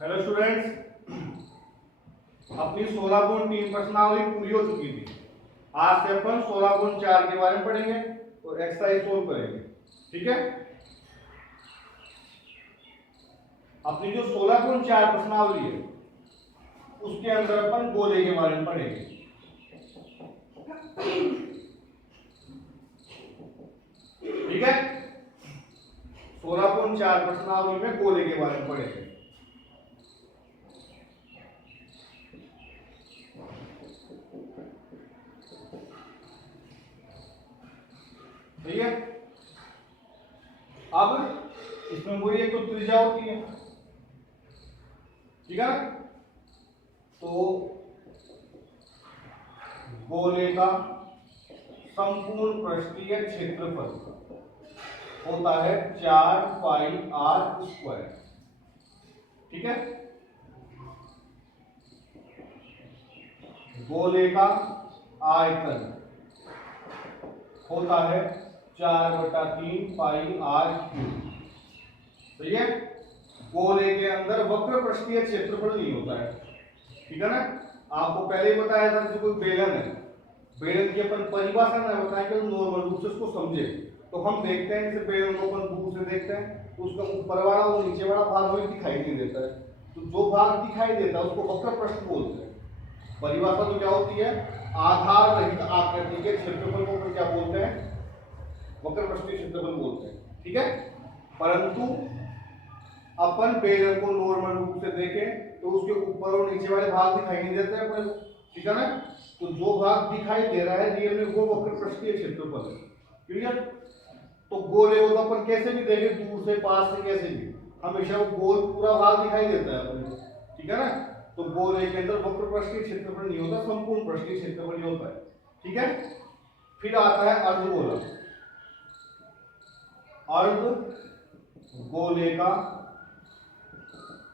Hello students, अपनी 16.3 प्रश्नावली पूरी हो चुकी थी। आज से अपन 16.4 के बारे में पढ़ेंगे और एक्सरसाइज सोल्व करेंगे। ठीक है, अपनी जो 16.4 प्रश्नावली है उसके अंदर अपन गोले के बारे में पढ़ेंगे। ठीक है, 16.4 प्रश्नावली में गोले के बारे में पढ़ेंगे। ठीक है, अब इसमें कोई एक तो त्रिज्या होती है। ठीक है, तो गोले का संपूर्ण पृष्ठीय क्षेत्रफल होता है 4 पाई आर स्क्वायर। ठीक है, गोले का आयतन होता है 4/3 पाई आर क्यूब। सही है, गोले के अंदर वक्र पृष्ठीय क्षेत्रफल नहीं होता है। ठीक है ना, आपको पहले ही बताया था कि कोई बेलन है, बेलन की अपन परिभाषा ना बताएं कि नॉर्मल रूप से उसको समझे। तो हम देखते हैं जैसे बेलन को अपन दूर से देखते हैं तो उसका ऊपर वाला और नीचे वाला भाग हमें दिखाई नहीं देता है। तो जो भाग दिखाई देता है उसको वक्र पृष्ठ बोलते हैं। परिभाषा तो क्या होती है, आधार रहित आकृति के क्षेत्रफल को अपन क्या बोलते हैं, वक्र पृष्ठीय क्षेत्रफल बोलते हैं। ठीक है, परंतु अपन बेलन को नॉर्मल रूप से देखें तो उसके ऊपर और नीचे वाले भाग दिखाई नहीं देते हैं। ठीक है ना, तो जो भाग दिखाई दे रहा है रियल में वो वक्र पृष्ठीय क्षेत्रफल है। क्लियर, तो गोले को तो अपन कैसे भी देखें, दूर से पास से कैसे भी, हमेशा वो गोल पूरा भाग दिखाई देता है अपन को। ठीक है ना, तो गोले के अंदर वक्र पृष्ठीय क्षेत्रफल नहीं होता, संपूर्ण पृष्ठीय क्षेत्रफल ही होता है। ठीक है, फिर आता है अर्धगोला। अर्धगोले का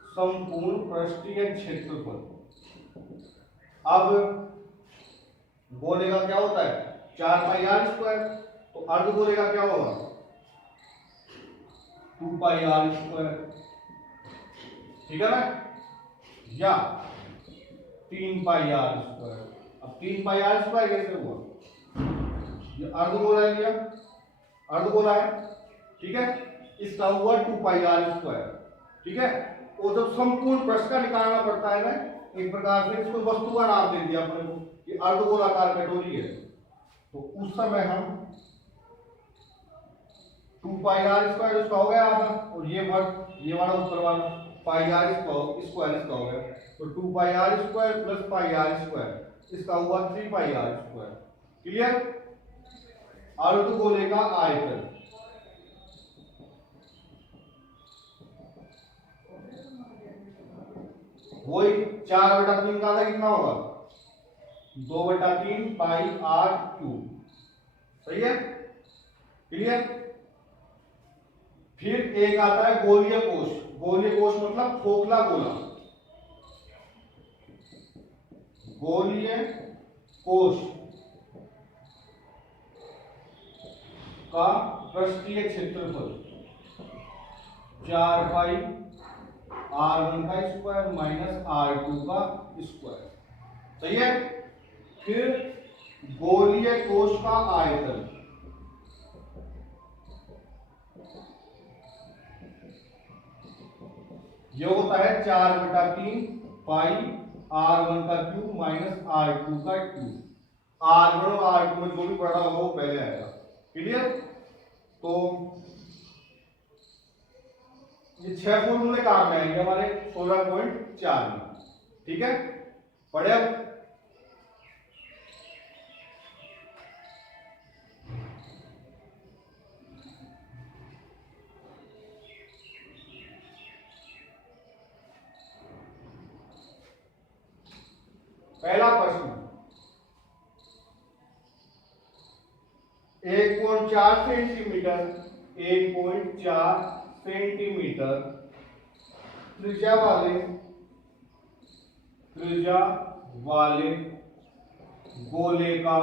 संपूर्ण पृष्ठीय क्षेत्रफल। अब गोले का क्या होता है 4 पाई आर स्क्वायर, तो अर्धगोले का क्या होगा 2 पाई आर स्क्वायर। ठीक है ना, या 3 पाई आर स्क्वायर। अब 3 पाई आर स्क्वायर कैसे हुआ, ये अर्धगोला है, क्या अर्धगोला है। ठीक है, इसका हुआ 2 पाई आर स्क्वायर। ठीक है, और जब संपूर्ण पृष्ठ का निकालना पड़ता है ना, एक प्रकार से इसको वस्तु का नाम दे दिया अपने को, ये अर्धगोलाकार कटोरी है। तो उस समय हम 2 पाई आर स्क्वायर इसका हो गया आधा, और ये वाला ऊपर वाला पाई आर स्क्वायर इसका हो गया। तो 2 pi r square plus pi r square इसका हुआ 3 पाई आर स्क्वायर। क्लियर, अर्धगोले का आयतन वही 4/3 का कितना होगा 2/3 पाई आर क्यूब। सही है, क्लियर। फिर एक आता है गोलीय कोश। गोलीय कोश मतलब खोखला गोला। गोलीय कोश का पृष्ठीय क्षेत्रफल 4 पाई r1 का स्क्वायर माइनस r2 का स्क्वायर। सही है, फिर गोलीय कोश का आयतन ये होता है 4/3 पाई r1 का क्यूब माइनस r2 का क्यूब। r1 और r2 में जो भी बड़ा होगा वो पहले आएगा। क्लियर, तो ये 6 फॉर्मूले काम में आएंगे हमारे 16.4 में। ठीक है, पढ़े अब। पहला प्रश्न 1.4 सेंटीमीटर 1.4 सेंटीमीटर त्रिज्या वाले गोले का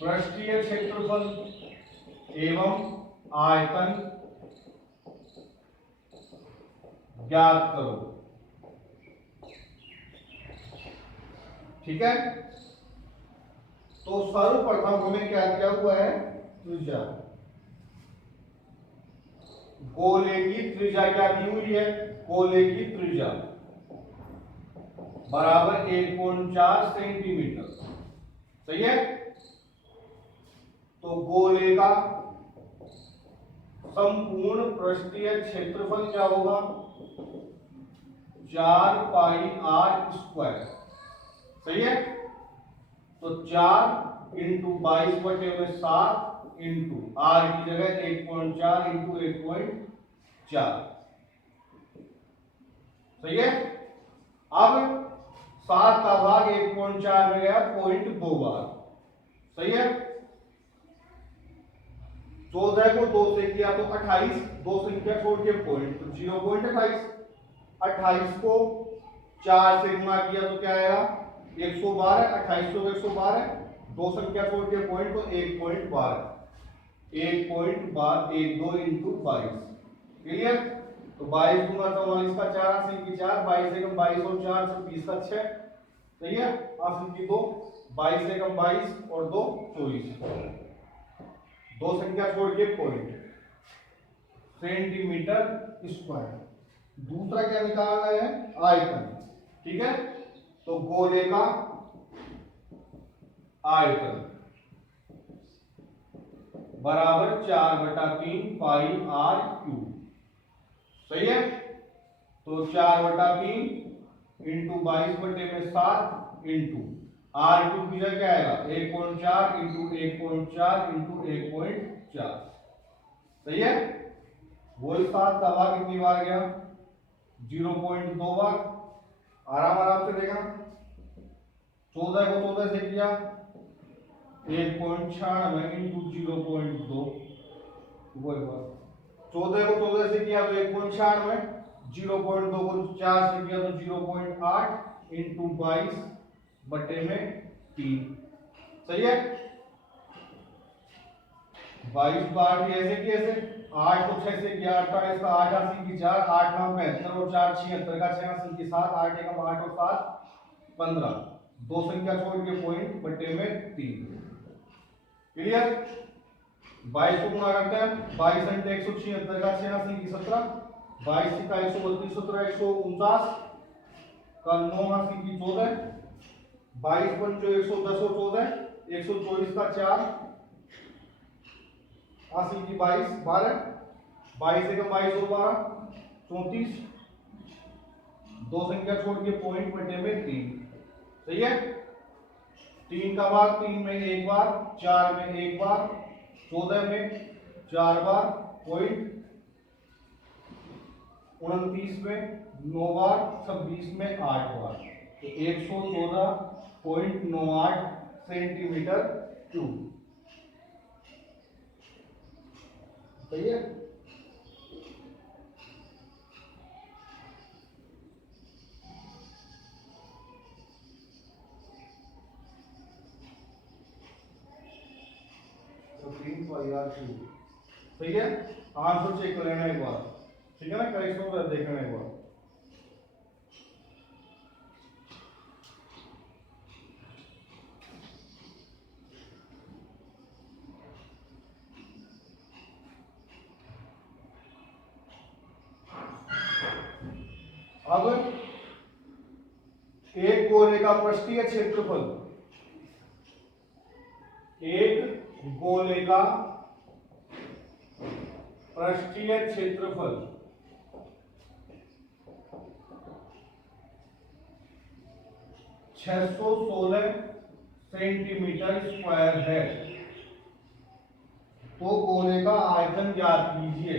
पृष्ठीय क्षेत्रफल एवं आयतन ज्ञात करो। ठीक है, तो सर्वप्रथम हमें क्या दिया हुआ है, त्रिज्या। गोले की त्रिज्या क्या दी हुई है, गोले की त्रिज्या बराबर 1.4 सेंटीमीटर। सही है, तो गोले का संपूर्ण पृष्ठीय क्षेत्रफल क्या होगा, 4 पाई आर स्क्वायर। सही है, तो 4 इंटू 22/7 इंटू आर की जगह 1.4 इंटू 1.4। सही है, अब 7 का भाग 1.4 में गया 0.2 बार। सही है, 14 को 2 से किया तो 28, 2 संख्या छोड़ के पॉइंट तो 0.28। 28 को 4 से गुणा किया तो क्या आएगा, 112। 28 को 112, 2 संख्या छोड़ के पॉइंट तो 1.12। 1.12 1 2 इंटू 22। क्लियर, तो 22 दूना 44 का 4, 80 की 4, 22 एकम 22 और 4 से 20 का 6। सही है, 80 की 2, 22 एकम 22 और 2 24। 2 संख्या छोड़ के पॉइंट सेंटीमीटर स्क्वायर। दूसरा क्या निकालना है, आयतन। ठीक है, तो गोले का आयतन बराबर 4/3 पाई आर क्यूब। सही है, तो 4/3 इंटू 22/7 इंटू आर क्यूब की जगह क्या आएगा, 1.4 इंटू 1.4 इंटू 1.4। सही है, वही 7 का भाग कितनी बार गया, 0.2 बार। आराम आराम से देखा, 14 को 14 से किया 1.96 इंटू 0.2। वही बात, 14 को 14 से किया तो 1.96, 0.2 को 4 से किया तो 0.8 इंटू 22/3। सही है, 22 का 8 ऐसे की ऐसे, 8 को 6 से किया 28 का 8, 80 की 4, 8 9 75 और 4 76 का 6, 80 की 7, 8 एकम 8 और 7 15। 2 संख्या छोड़ के पॉइंट बटे में 3। क्लियर, 22 को गुणा करते हैं, 22 × 176 का 6, 80 की 17, 22 का 132, 17 149 का 9, 80 की 14, 22 पंचो 110 और 14, 124 का 4, 80 की 22 12, 22 एकम 22 और 12 34। 2 संख्या छोड़ के पॉइंट बटे में 3। सही है, 3 का भाग 3 में 1 बार, 4 में 1 बार, 14 में 4 बार, पॉइंट 29 में 9 बार, 26 में 8 बार, तो 114.98 सेंटीमीटर क्यूब। सही है, तो 3 पाई आर क्यूब। सही है, आंसर चेक कर लेना एक बार। ठीक है ना, करेक्शन कर देखना एक बार। अब एक गोले का पृष्ठीय क्षेत्रफल, एक गोले का पृष्ठीय क्षेत्रफल 616 सेंटीमीटर स्क्वायर है, तो गोले का आयतन ज्ञात कीजिए।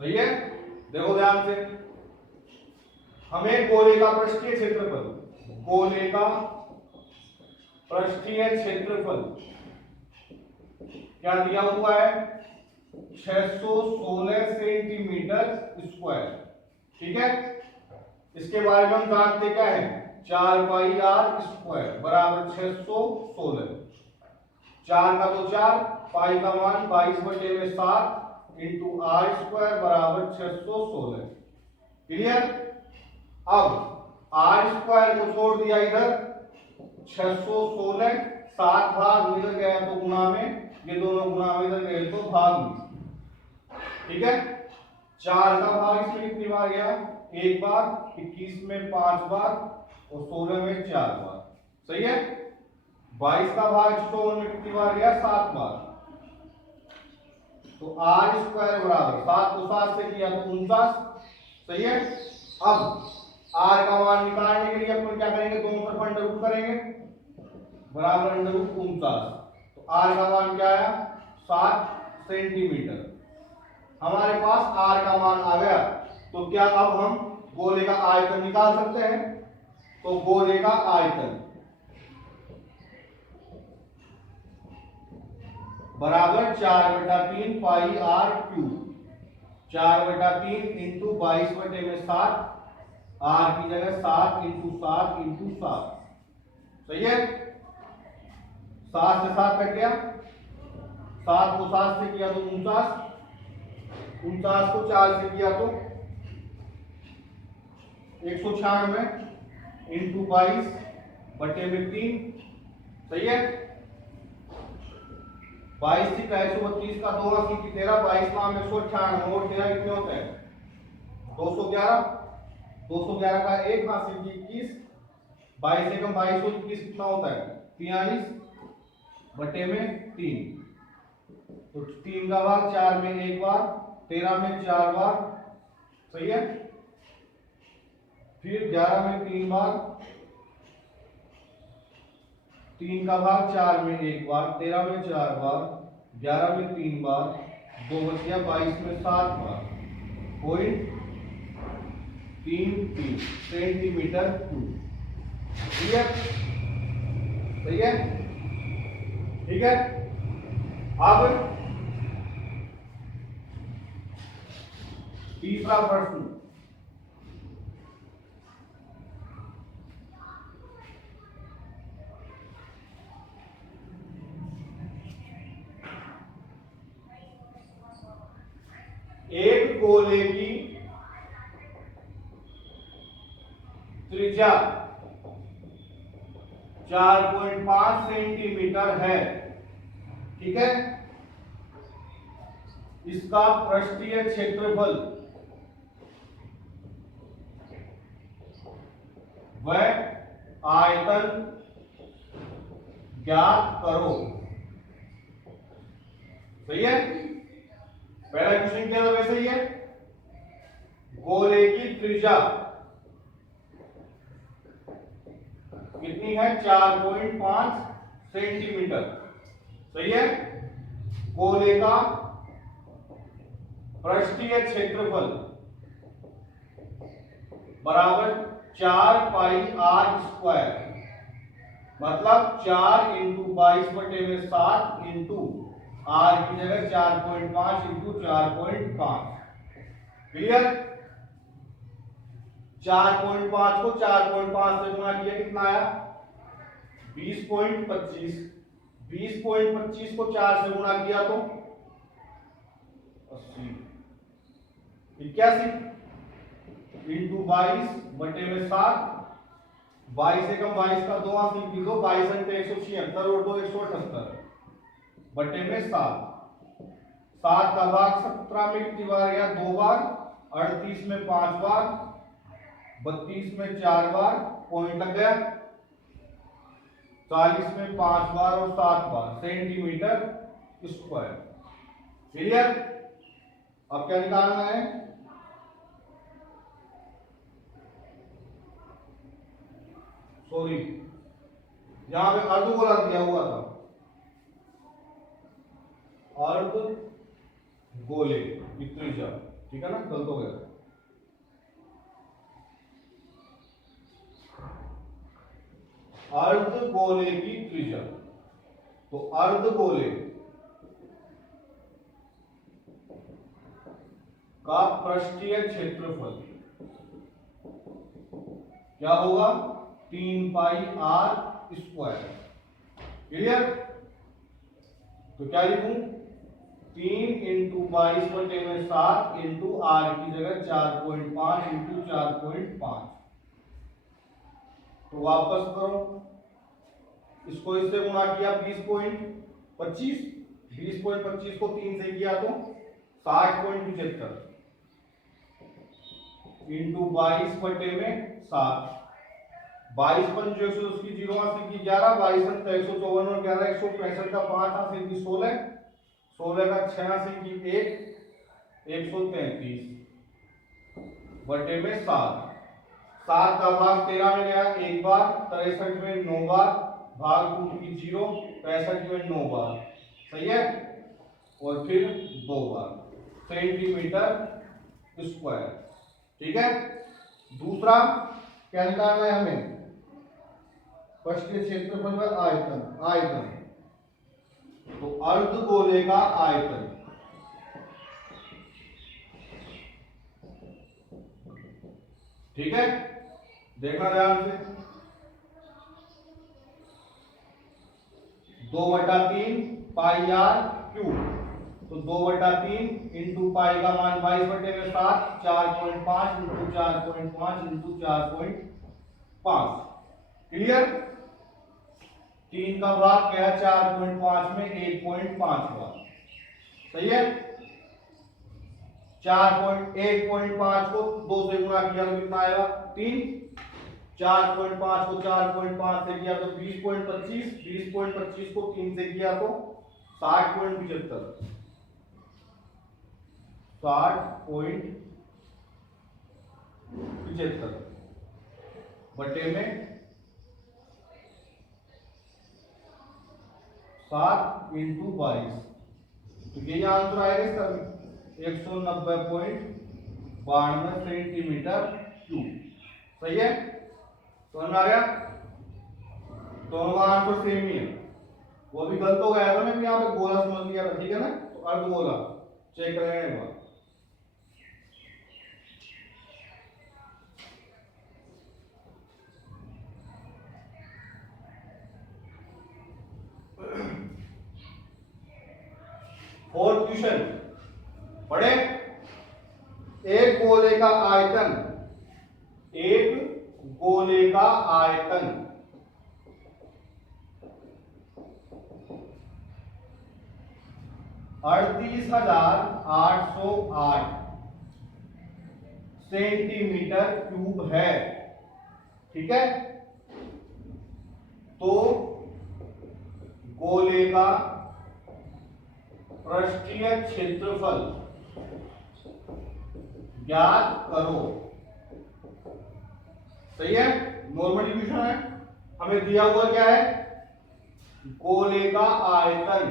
सही है, देखो ध्यान से, हमें गोले का पृष्ठीय क्षेत्रफल, गोले का पृष्ठीय क्षेत्रफल क्या दिया हुआ है, 616 सेंटीमीटर स्क्वायर। ठीक ठीक है, इसके बारे में हम जानते क्या है, 4 पाई आर स्क्वायर बराबर 616। 4 का तो 4, पाई का मान 22/7 इंटू आर स्क्वायर बराबर 616। क्लियर। अब आर स्क्वायर को छोड़ दिया इधर, 616 7 भाग इधर गया तो गुणा में, ये दोनों गुणा में इधर गए तो भाग में। ठीक है, 4 का भाग इसमें कितनी बार गया, 1 बार, 21 में 5 बार और 16 में 4 बार। सही है। 22 का भाग 54 में कितनी बार गया, 7 बार। तो आर स्क्वायर बराबर 7 को 7 से किया तो 49। सही है। अब आर का मान निकालने के लिए अपन क्या करेंगे, दोनों तरफ अंडर रूट करेंगे, बराबर अंडर रूट 49। तो आर का मान क्या आया, 7 सेंटीमीटर। हमारे पास आर का मान आ गया, तो क्या अब हम गोले का आयतन निकाल सकते हैं। तो गोले का आयतन बराबर 4/3 पाई आर क्यूब। 4/3 इंटू 22/7, आर की जगह 7 इंटू 7 इंटू 7। सही है। 7 से 7 कट गया, 7 को 7 से किया तो 49, 49 को 4 से किया तो 196 इंटू 22/3। सही है। 22 से 132 का 2 की 13, 22 का 198 और 13 कितने होते हैं, 211। 211 का 1 हासिल की 21, 22 एकम 22 और 21 कितना होता है, 43/3। तो 3 का भाग 4 में 1 बार, 13 में 4 बार। सही है। फिर 11 में 3 बार, 3 का भाग 4 में 1 बार, 13 में 4 बार, 11 में 3 बार, 2 बच गया, 22 में 7 बार। 0.33 सेंटीमीटर क्यूब। ठीक है। सही है। ठीक है। अब तीसरा प्रश्न, एक गोले की त्रिज्या 4.5 सेंटीमीटर है। ठीक है। इसका पृष्ठीय क्षेत्रफल व आयतन ज्ञात करो। सही है। पहला क्वेश्चन क्या था, वैसे ही है, गोले की त्रिज्या कितनी है, 4.5 सेंटीमीटर। सही है। गोले का पृष्ठीय क्षेत्रफल बराबर 4 पाई आर स्क्वायर, मतलब 4 इंटू 22/7 इंटू आर की जगह 4.5 इंटू 4.5। क्लियर। 4.5 को 4.5 से गुणा किया, कितना आया, 20.25। 20.25 को 4 से गुणा किया तो 80, 81 इंटू 22/7। 22 एकम 22 का 2 हासिल की, 2 22 अंटे 176 और 2 178/7। 7 का भाग 17 में कितनी बार गया, 2 बार। 38 में 5 बार, 32 में 4 बार, पॉइंट लग गया। 40 में 5 बार और 7 बार सेंटीमीटर स्क्वायर। क्लियर। अब क्या निकालना है, सॉरी यहां पे अर्धगोला दिया हुआ था, अर्ध गोले की त्रिज्या। ठीक है ना, गलत हो गया। अर्ध गोले की त्रिज्या, तो अर्ध गोले का पृष्ठीय क्षेत्रफल क्या होगा 3 पाई आर स्क्वायर। क्लियर? तो क्या लिखूं 3 इंटू 22/7 इंटू आर की जगह 4.5 इंटू 4.5। तो वापस करो, इसको इससे गुणा किया 20.25, 20.25 को 3 से किया तो 60.75 इंटू 22/7। 22 पंजे उसकी 0 हासिल की 11, 22 154 और 11 165 का 5 हासिल की 16, 16 का 6 हासिल की 1 133 बटे में 7। 7 का भाग 13 में गया 1 बार, 63 में 9 बार, भाग 2 की 0, 65 में 9 बार। सही है? और फिर 2 बार सेंटीमीटर स्क्वायर। ठीक है? दूसरा क्या निकालना है हमें पृष्ठीय क्षेत्रफल पर आयतन। आयतन तो अर्धगोले का आयतन, ठीक है? देखना ध्यान से 2/3 पाई आर क्यूब, तो 2/3 इंटू पाई का मान 22/7, 4.5 इंटू 4.5 इंटू 4.5। क्लियर? 3 का भाग क्या है 4.5 में 1.5 बार। सही है? 1.5 को 2 से गुणा किया तो कितना आएगा 3। 4.5 को 4.5 से किया तो 20.25, 20.25 को 3 से किया तो 60.75, 60.75 बटे में 7 इंटू 22। तो ये आंसर आएगा इसका 190.92 सेंटीमीटर क्यूब। सही है? समझ में आ गया? दोनों का आंसर सेम ही है। वो भी गलत हो गया था, मैं यहाँ पे गोला समझ लिया था। ठीक है ना? तो अर्धगोला चेक करेंगे एक बार। फोर्थ क्वेश्चन पढ़े। एक गोले का आयतन, एक गोले का आयतन 38,808 सेंटीमीटर क्यूब है। ठीक है? तो गोले का पृष्ठीय क्षेत्रफल ज्ञात करो। सही है? नॉर्मल डिवीजन है। हमें दिया हुआ क्या है गोले का आयतन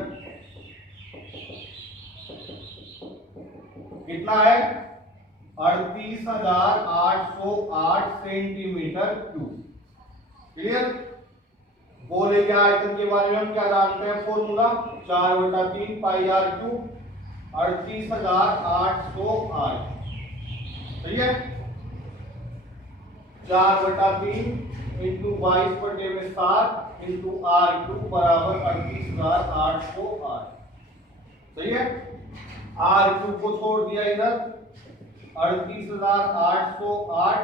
कितना है 38,808 सेंटीमीटर क्यूब। क्लियर? गोले के आयतन के बारे में हम क्या जानते हैं फॉर्मूला 4/3 पाई आर क्यूब 38,808। सही है? 4/3 इंटू 22/7 इंटू आर क्यूब बराबर 38,808। सही है? आर क्यूब को छोड़ दिया इधर 38,808।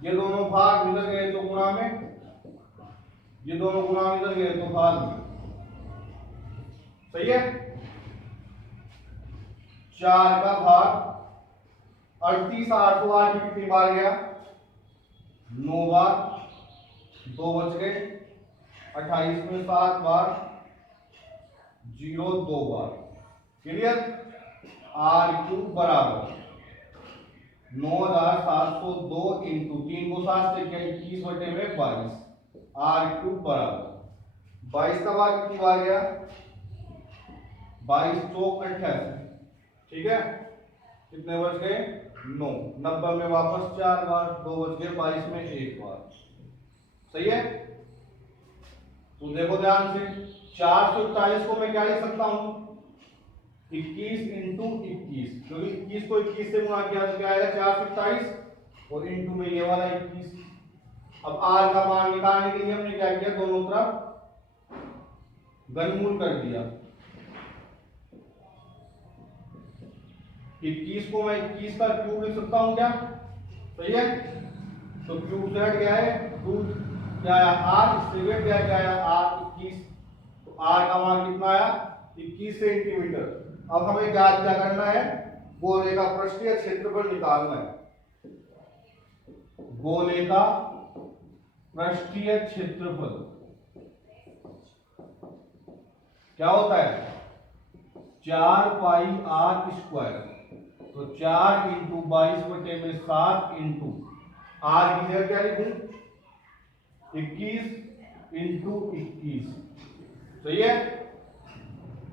ये दोनों भाग मिल गए तो गुणा में, ये दोनों गुणा इधर गए तो भाग में। सही है? 4 का भाग 38,808 कितनी बार गया 9 बार, 2 बच गए 28 में 7 बार, 0 2 बार। क्लियर? आर क्यूब बराबर 9,702 इंटू 3 को 7 से किया 21/22। आर क्यूब बराबर 22 का भाग कितनी बार गया 22 चौक 88। ठीक है? कितने बच गए 9। 90 में वापस 4 बार, 2 बच गए 22 में 1 बार। सही है? तो देखो ध्यान से 441 को मैं क्या लिख सकता हूं 21 इंटू 21, क्योंकि 21 को 21 से गुणा किया तो क्या आएगा 427 और इनटू में ये वाला 21। अब आर का मान निकालने के लिए हमने क्या किया, दोनों तरफ घनमूल कर दिया। 21 को मैं 21 का क्यूब लिख सकता हूं क्या, सही है। तो क्यूब से हट गया है 2, क्या आया आर, इससे क्या आया आर 21। तो आर का मान कितना आया 21 सेंटीमीटर। अब हमें ज्ञात क्या करना है, गोले का पृष्ठीय क्षेत्रफल निकालना है। गोले का पृष्ठीय क्षेत्रफल क्या होता है, 4 पाई आर स्क्वायर। तो 4 इंटू 22/7 इंटू आर की जगह क्या लिखूं, 21 इंटू 21, सही है।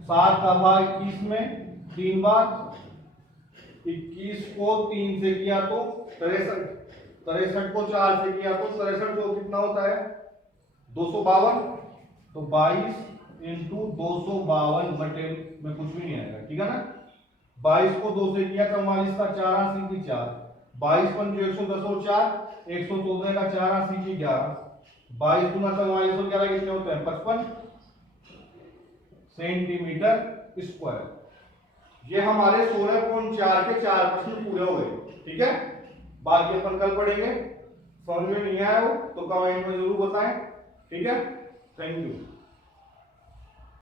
7 का भाग 21 में 3 बार, 21 को 3 से किया तो 63, 63 को 4 से किया तो 63 को कितना होता है 252। तो 22 इंटू 252 बटे में कुछ भी नहीं आएगा, ठीक है ना। 22 को 2 से किया 44 का 4 8 की 4, 22 पंजे 110 और 4 114 का 4 8 की 11, 22 गुना 44 और 11 कितने होते हैं 55 सेंटीमीटर स्क्वायर। ये हमारे 16.4 के 4 प्रश्न पूरे हो गए, ठीक है। बाकी अपन कल पढ़ेंगे। समझ में नहीं आया हो तो कमेंट में जरूर बताएं, ठीक है। Thank you.